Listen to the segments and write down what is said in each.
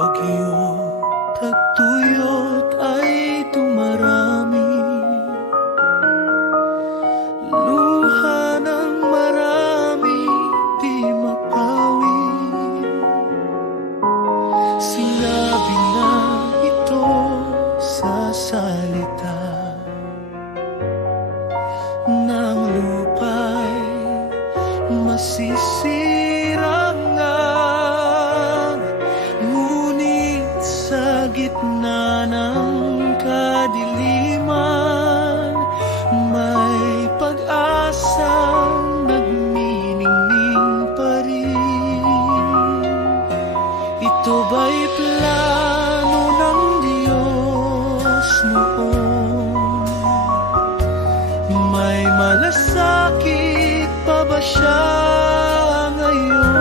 Bagyo tagtuyot ay tumarami, luha ng marami di mapawi. Sinabi na ito sa salita ng lupa'y masisira nga. Sa gitna ng kadiliman, may pag-asang nagniningning pa rin. Ito ba'y plano ng Diyos noon? May malasakit pa ba siya ngayon?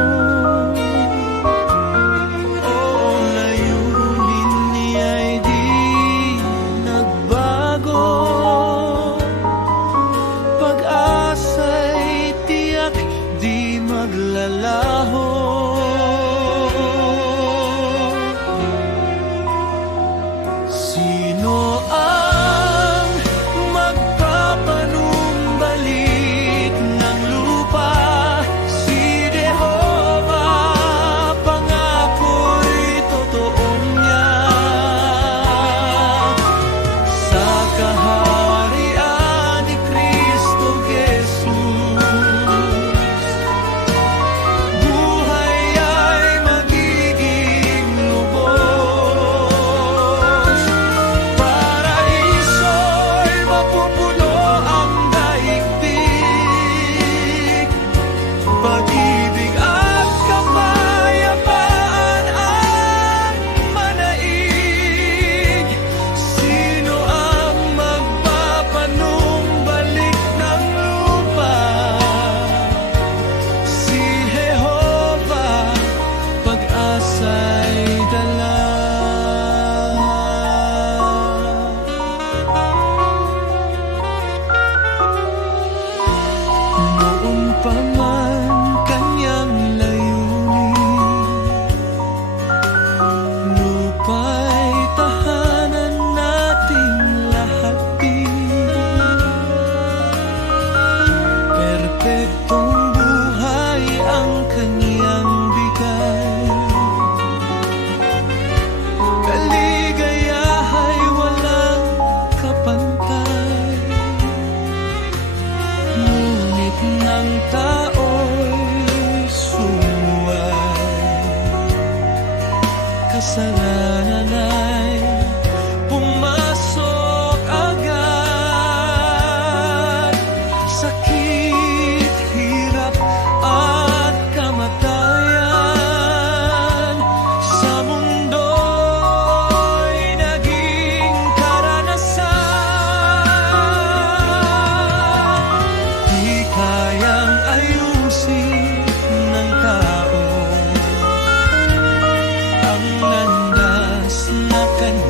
Maglalaho. Sino ang magpapanumbalik ng lupa? Si Jehovah, pangako'y totoo niya. Sa kaharian ni Kristo Jesus, pag-ibig at kapayapaan ang manaig. Sino ang magpapanumbalik ng lupa? Si Jehovah, pag-asa'y dala. Noon pa man kanyang layunin, lupa'y tahanan nating lahat din. Perpektong buhay ang kanyang bigay, kaligaya'y walang kapantay. Ngunit ng tao'y sumuway, kasalanan ay pumasok agad. Sakit, hirap at kamatayan sa mundo'y naging karanasan. Di kayang ayusin ng tao ang landas na kanya